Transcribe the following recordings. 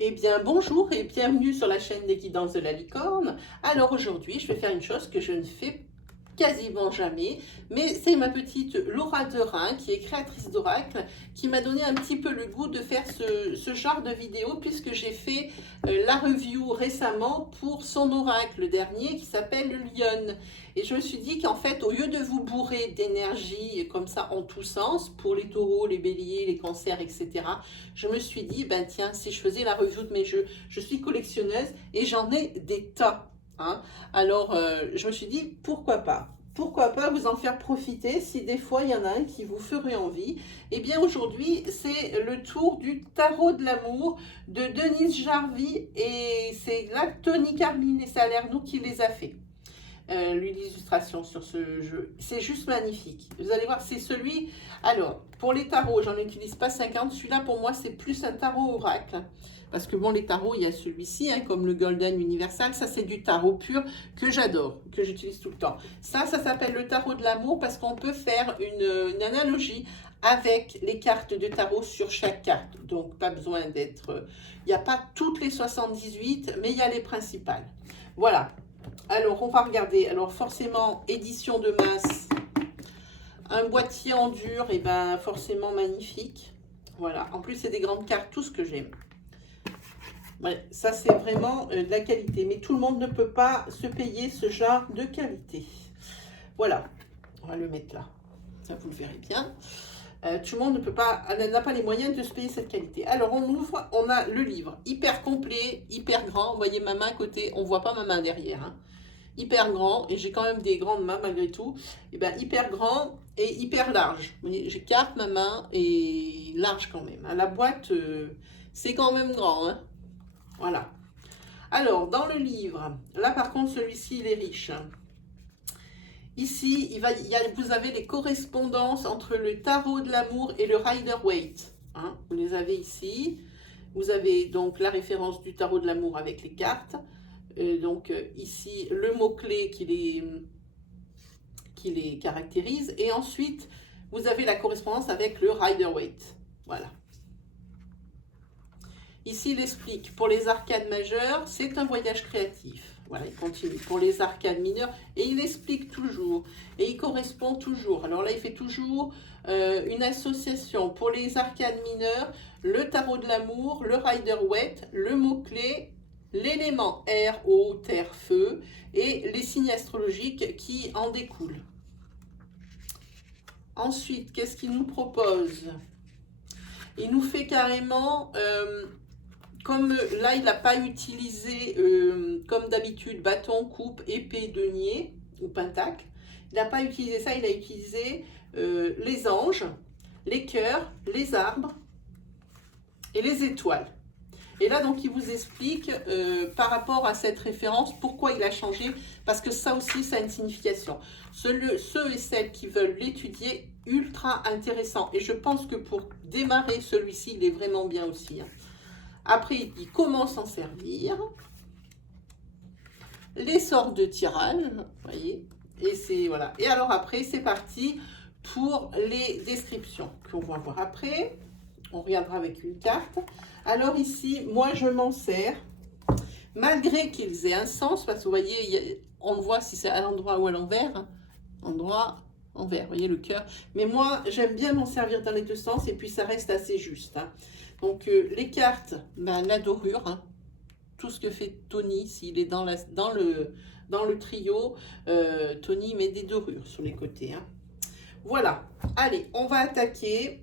Eh bien, bonjour et bienvenue sur la chaîne des guidances de la licorne. Alors aujourd'hui, je vais faire une chose que je ne fais quasiment jamais, mais c'est ma petite Laura Derain, qui est créatrice d'oracle, qui m'a donné un petit peu le goût de faire ce genre de vidéo, puisque j'ai fait la review récemment pour son oracle dernier qui s'appelle le Lion. Et je me suis dit qu'en fait, au lieu de vous bourrer d'énergie comme ça en tous sens, pour les taureaux, les béliers, les cancers, etc., je me suis dit, ben tiens, si je faisais la review de mes jeux, je suis collectionneuse et j'en ai des tas. Hein. Alors, je me suis dit, pourquoi pas? Pourquoi pas vous en faire profiter si des fois il y en a un qui vous ferait envie. Eh bien aujourd'hui, c'est le tour du tarot de l'amour de Denise Jarvie et c'est là Tony Carmine et Salerno qui les a fait. L'illustration sur ce jeu. C'est juste magnifique. Vous allez voir, c'est celui... Alors, pour les tarots, j'en utilise pas 50. Celui-là, pour moi, c'est plus un tarot oracle. Parce que bon, les tarots, il y a celui-ci, hein, comme le Golden Universal. Ça, c'est du tarot pur que j'adore, que j'utilise tout le temps. Ça s'appelle le tarot de l'amour parce qu'on peut faire une analogie avec les cartes de tarot sur chaque carte. Donc, pas besoin d'être... Il n'y a pas toutes les 78, mais il y a les principales. Voilà. Alors, on va regarder. Alors, forcément, édition de masse. Un boîtier en dur, et ben forcément magnifique. Voilà. En plus, c'est des grandes cartes, tout ce que j'aime. Ouais, ça, c'est vraiment de la qualité. Mais tout le monde ne peut pas se payer ce genre de qualité. Voilà. On va le mettre là. Ça, vous le verrez bien. Tout le monde ne peut pas, n'a pas les moyens de se payer cette qualité. Alors, on ouvre, on a le livre. Hyper complet, hyper grand. Vous voyez ma main à côté. On ne voit pas ma main derrière. Hein. Hyper grand, et j'ai quand même des grandes mains malgré tout, et bien hyper grand et hyper large. J'écarte ma main et large quand même. La boîte, c'est quand même grand. Hein. Voilà. Alors, dans le livre, là par contre, celui-ci, il est riche. Ici, vous avez les correspondances entre le tarot de l'amour et le Rider-Waite. Hein, vous les avez ici. Vous avez donc la référence du tarot de l'amour avec les cartes. Donc ici, le mot-clé qui les caractérise. Et ensuite, vous avez la correspondance avec le Rider-Waite. Voilà. Ici, il explique, pour les arcades majeures, c'est un voyage créatif. Voilà, il continue. Pour les arcades mineures, et il explique toujours. Et il correspond toujours. Alors là, il fait toujours une association. Pour les arcades mineures, le tarot de l'amour, le Rider-Waite, le mot-clé, l'élément air, eau, terre, feu, et les signes astrologiques qui en découlent. Ensuite, qu'est-ce qu'il nous propose? Il nous fait carrément... comme là, il n'a pas utilisé, comme d'habitude, bâton, coupe, épée, denier ou pentacle. Il n'a pas utilisé ça, il a utilisé les anges, les cœurs, les arbres et les étoiles. Et là, donc, il vous explique par rapport à cette référence pourquoi il a changé, parce que ça aussi, ça a une signification. Ceux et celles qui veulent l'étudier, ultra intéressant. Et je pense que pour démarrer celui-ci, il est vraiment bien aussi. Hein. Après, il dit comment s'en servir. Les sorts de tirage, vous voyez. Et c'est voilà. Et alors après, c'est parti pour les descriptions qu'on va voir après. On regardera avec une carte. Alors ici, moi, je m'en sers. Malgré qu'ils aient un sens, parce que vous voyez, on le voit si c'est à l'endroit ou à l'envers. Hein. Endroit, envers, vous voyez le cœur. Mais moi, j'aime bien m'en servir dans les deux sens et puis ça reste assez juste. Hein. Donc, les cartes, ben, la dorure, hein, tout ce que fait Tony, s'il est dans le trio, Tony met des dorures sur les côtés. Hein. Voilà, allez, on va attaquer.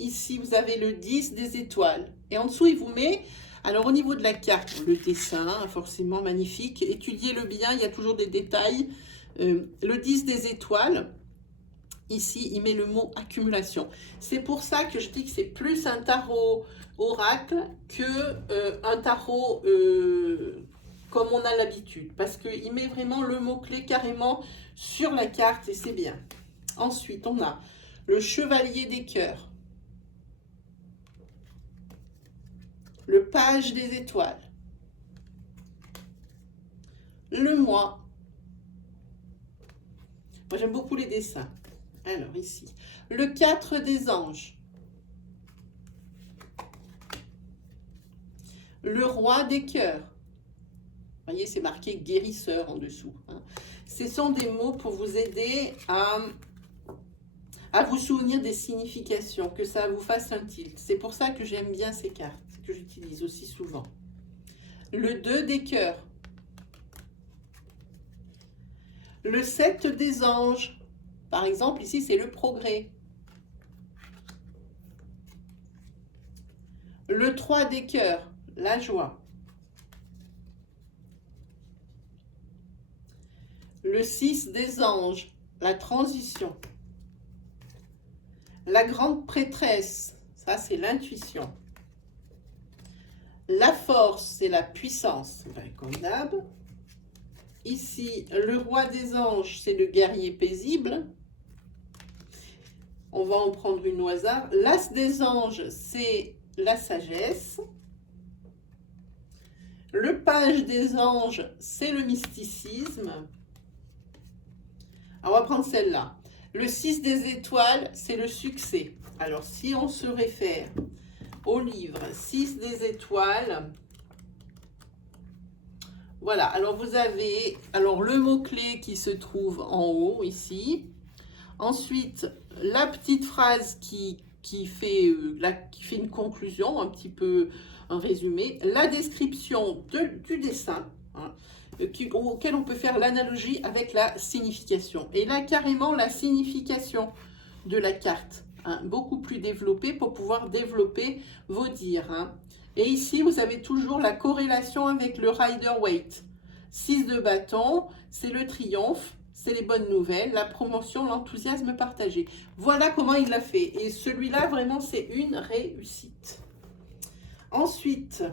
Ici, vous avez le 10 des étoiles. Et en dessous, il vous met, alors au niveau de la carte, le dessin, forcément magnifique. Étudiez-le bien, il y a toujours des détails. Le 10 des étoiles. Ici, il met le mot accumulation. C'est pour ça que je dis que c'est plus un tarot oracle que un tarot comme on a l'habitude. Parce qu'il met vraiment le mot-clé carrément sur la carte et c'est bien. Ensuite, on a le chevalier des cœurs. Le page des étoiles. Le mois. Moi, j'aime beaucoup les dessins. Alors, ici, le 4 des anges. le roi des cœurs. Vous voyez, c'est marqué guérisseur en dessous. Hein. Ce sont des mots pour vous aider à vous souvenir des significations, que ça vous fasse un tilt. C'est pour ça que j'aime bien ces cartes, que j'utilise aussi souvent. Le 2 des cœurs. Le 7 des anges. Par exemple, ici, c'est le progrès. Le 3 des cœurs, la joie. Le 6 des anges, la transition. La grande prêtresse, ça c'est l'intuition. La force, c'est la puissance, comme d'hab. Ici, le roi des anges, c'est le guerrier paisible. On va en prendre une au hasard. L'as des anges, c'est la sagesse. Le page des anges, c'est le mysticisme. Alors, on va prendre celle-là. Le 6 des étoiles, c'est le succès. Alors, si on se réfère au livre 6 des étoiles, voilà. Alors, vous avez le mot-clé qui se trouve en haut, ici. Ensuite, la petite phrase qui fait une conclusion, un petit peu un résumé. La description du dessin, hein, auquel on peut faire l'analogie avec la signification. Et là, carrément, la signification de la carte, hein, beaucoup plus développée pour pouvoir développer vos dires. Hein. Et ici, vous avez toujours la corrélation avec le Rider-Waite. 6 de bâton, c'est le triomphe, c'est les bonnes nouvelles, la promotion, l'enthousiasme partagé. Voilà comment il l'a fait. Et celui-là, vraiment, c'est une réussite. Ensuite,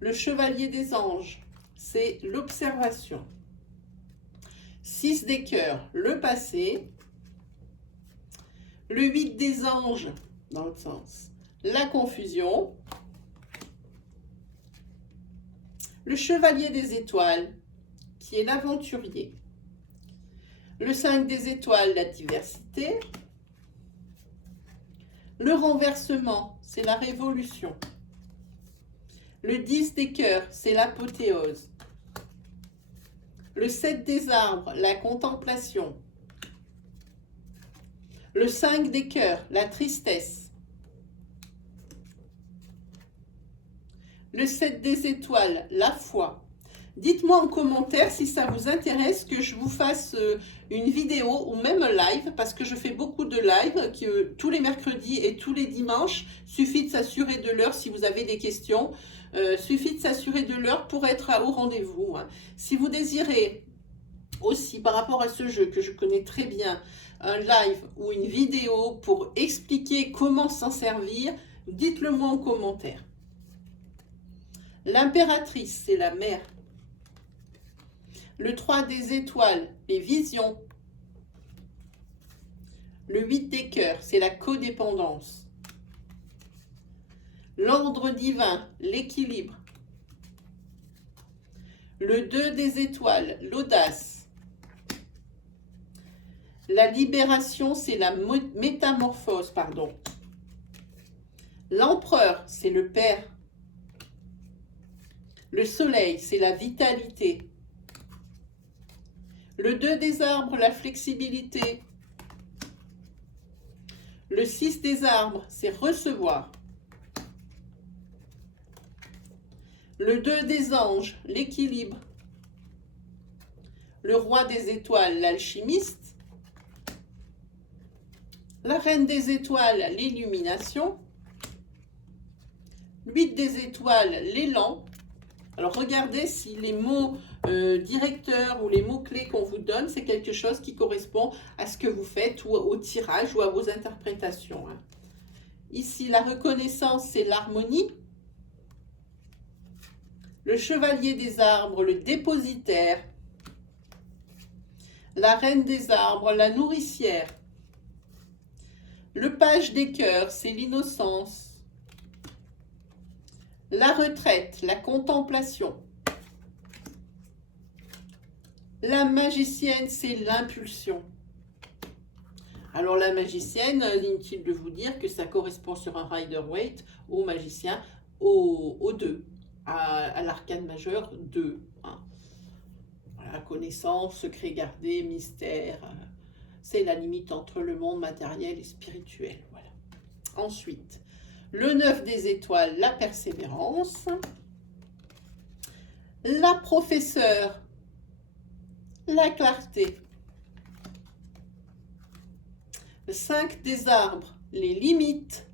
le chevalier des anges, c'est l'observation. 6 des cœurs, le passé. Le 8 des anges, dans l'autre sens, la confusion. Le chevalier des étoiles, qui est l'aventurier. Le 5 des étoiles, la diversité. Le renversement, c'est la révolution. Le 10 des cœurs, c'est l'apothéose. Le 7 des arbres, la contemplation. Le 5 des cœurs, la tristesse. Le 7 des étoiles, la foi. Dites-moi en commentaire si ça vous intéresse que je vous fasse une vidéo ou même un live, parce que je fais beaucoup de lives tous les mercredis et tous les dimanches. Suffit de s'assurer de l'heure si vous avez des questions. Suffit de s'assurer de l'heure pour être au rendez-vous. Hein. Si vous désirez aussi, par rapport à ce jeu que je connais très bien, un live ou une vidéo pour expliquer comment s'en servir, dites-le moi en commentaire. L'impératrice, c'est la mère. Le 3 des étoiles, les visions. Le 8 des cœurs, c'est la codépendance. L'ordre divin, l'équilibre. Le 2 des étoiles, l'audace. La libération, c'est la métamorphose, pardon. L'empereur, c'est le père. Le soleil, c'est la vitalité. Le 2 des arbres, la flexibilité. Le 6 des arbres, c'est recevoir. Le 2 des anges, l'équilibre. Le roi des étoiles, l'alchimiste. La reine des étoiles, l'illumination. 8 des étoiles, l'élan. Alors regardez si les mots directeurs ou les mots-clés qu'on vous donne, c'est quelque chose qui correspond à ce que vous faites ou au tirage ou à vos interprétations. Hein. Ici, la reconnaissance, c'est l'harmonie. Le chevalier des arbres, le dépositaire. La reine des arbres, la nourricière. Le page des cœurs, c'est l'innocence. La retraite, la contemplation. La magicienne, c'est l'impulsion. Alors la magicienne, inutile de vous dire que ça correspond sur un Rider-Waite au magicien au 2, à l'arcane majeur 2. Hein. Voilà, connaissance, secret gardé, mystère. C'est la limite entre le monde matériel et spirituel. Voilà. Ensuite, le 9 des étoiles, la persévérance. La professeure, la clarté. Le 5 des arbres, les limites.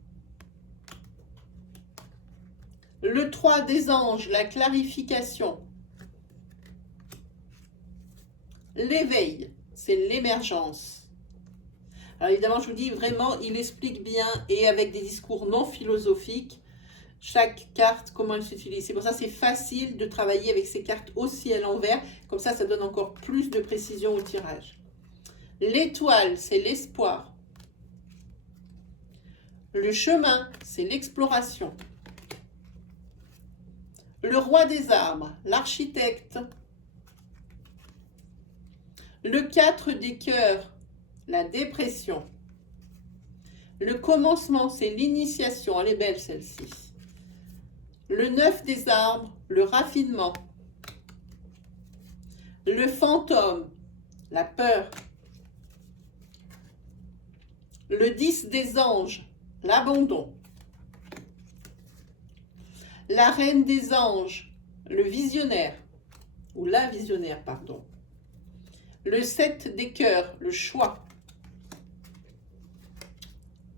Le 3 des anges, la clarification. L'éveil, c'est l'émergence. Alors évidemment, je vous dis vraiment, il explique bien et avec des discours non philosophiques, chaque carte, comment elle s'utilise. C'est pour ça que c'est facile de travailler avec ces cartes aussi à l'envers. Comme ça donne encore plus de précision au tirage. L'étoile, c'est l'espoir. Le chemin, c'est l'exploration. Le roi des arbres, l'architecte. Le 4 des cœurs, la dépression. Le commencement, c'est l'initiation. Elle est belle celle-ci. Le 9 des arbres, le raffinement. Le fantôme, la peur. Le 10 des anges, l'abandon. La reine des anges, le visionnaire, ou la visionnaire, pardon. Le 7 des cœurs, le choix.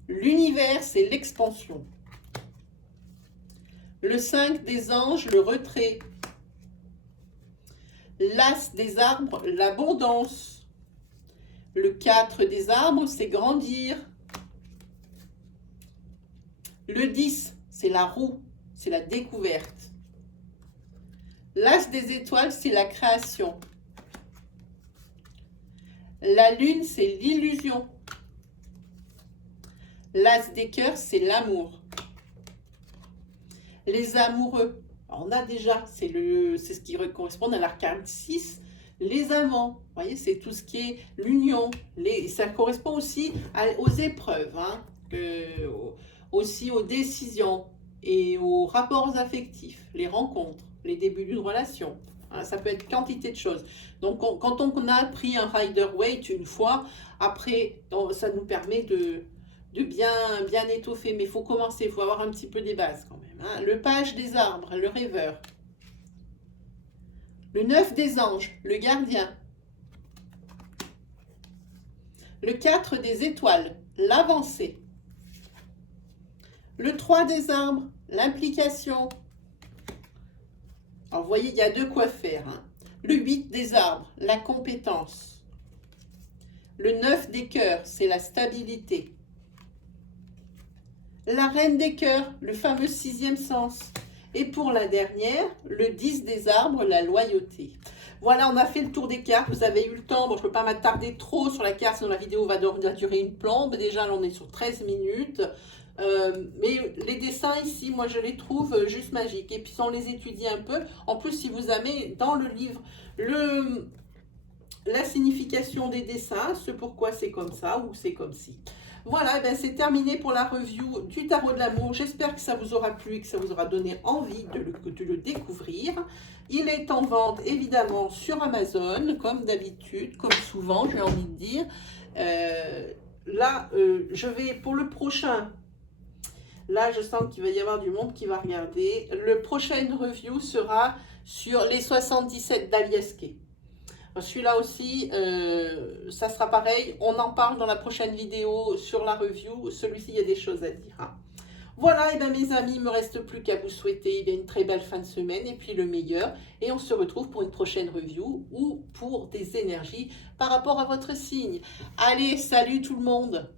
L'univers, c'est l'expansion. Le 5 des anges, le retrait. L'as des arbres, l'abondance. Le 4 des arbres, c'est grandir. Le 10, c'est la roue, c'est la découverte. L'as des étoiles, c'est la création. La lune, c'est l'illusion. L'as des cœurs, c'est l'amour. Les amoureux, on a déjà, c'est ce qui correspond à l'arcane 6, les amants. Vous voyez, c'est tout ce qui est l'union. Ça correspond aussi aux épreuves, hein, aussi aux décisions et aux rapports affectifs, les rencontres, les débuts d'une relation. Hein, ça peut être quantité de choses. Donc, quand on a pris un Rider-Waite une fois, après, ça nous permet de bien étoffer. Mais il faut commencer, il faut avoir un petit peu des bases quand même. Hein. Le page des arbres, le rêveur. Le 9 des anges, le gardien. Le 4 des étoiles, l'avancée. Le 3 des arbres, l'implication. Alors, vous voyez, il y a de quoi faire. Hein. Le 8 des arbres, la compétence. Le 9 des cœurs, c'est la stabilité. La reine des cœurs, le fameux 6e sens. Et pour la dernière, le 10 des arbres, la loyauté. Voilà, on a fait le tour des cartes. Vous avez eu le temps. Bon, je ne peux pas m'attarder trop sur la carte, sinon la vidéo va durer une plombe. Déjà, là, on est sur 13 minutes. Mais les dessins ici, moi, je les trouve juste magiques. Et puis, si on les étudie un peu, en plus, si vous avez dans le livre la signification des dessins, ce pourquoi c'est comme ça ou c'est comme ci. Voilà, ben c'est terminé pour la review du tarot de l'amour. J'espère que ça vous aura plu et que ça vous aura donné envie de le découvrir. Il est en vente évidemment sur Amazon, comme d'habitude, comme souvent, j'ai envie de dire. Là, je vais pour le prochain. Là, je sens qu'il va y avoir du monde qui va regarder. Le prochain review sera sur les 77 d'Aliesque. Celui-là aussi, ça sera pareil. On en parle dans la prochaine vidéo sur la review. Celui-ci, il y a des choses à dire. Hein. Voilà, et bien mes amis, il ne me reste plus qu'à vous souhaiter une très belle fin de semaine et puis le meilleur. Et on se retrouve pour une prochaine review ou pour des énergies par rapport à votre signe. Allez, salut tout le monde!